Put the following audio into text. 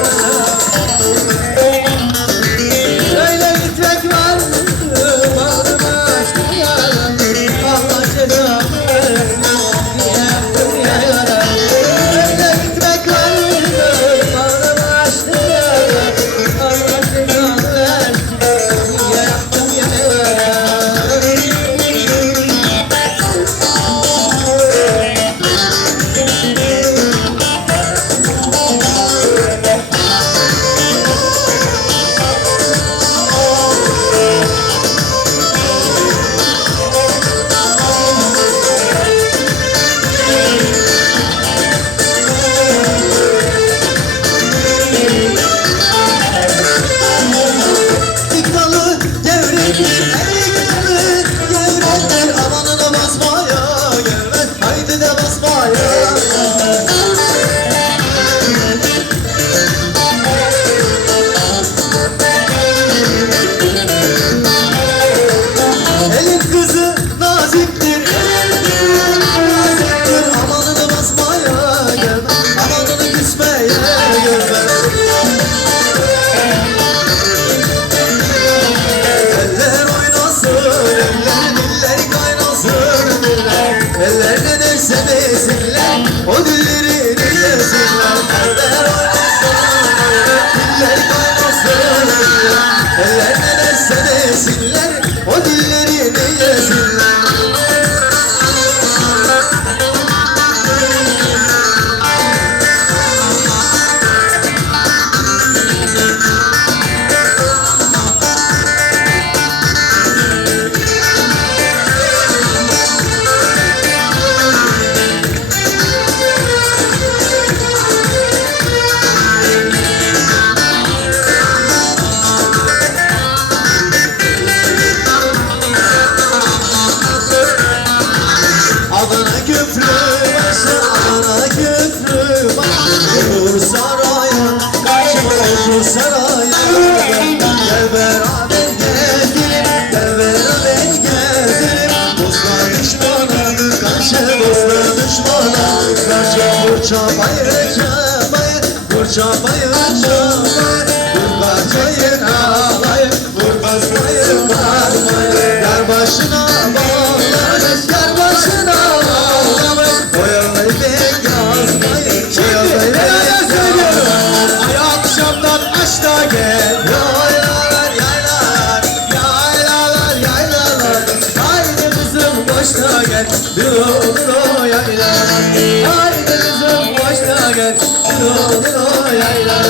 Oh, sevesinler O dilleri rezinler Perver oynasınlar Diller kaynasınlar Ellerine de sevesinler. çabayı çabayı Vur çabayı çabayı Vur kaçayı kalayı Vur kazmayı kalmayı Yar başına bağlarız Yar başına bağlarız Boyalayı ben yazmayı Boyalayı ben yazmayı Ay akşamdan aşta gel Yaylalar yaylalar Yaylalar. Yaylalar Haydi kızım başta gel. Duro duro yaylalar の布やい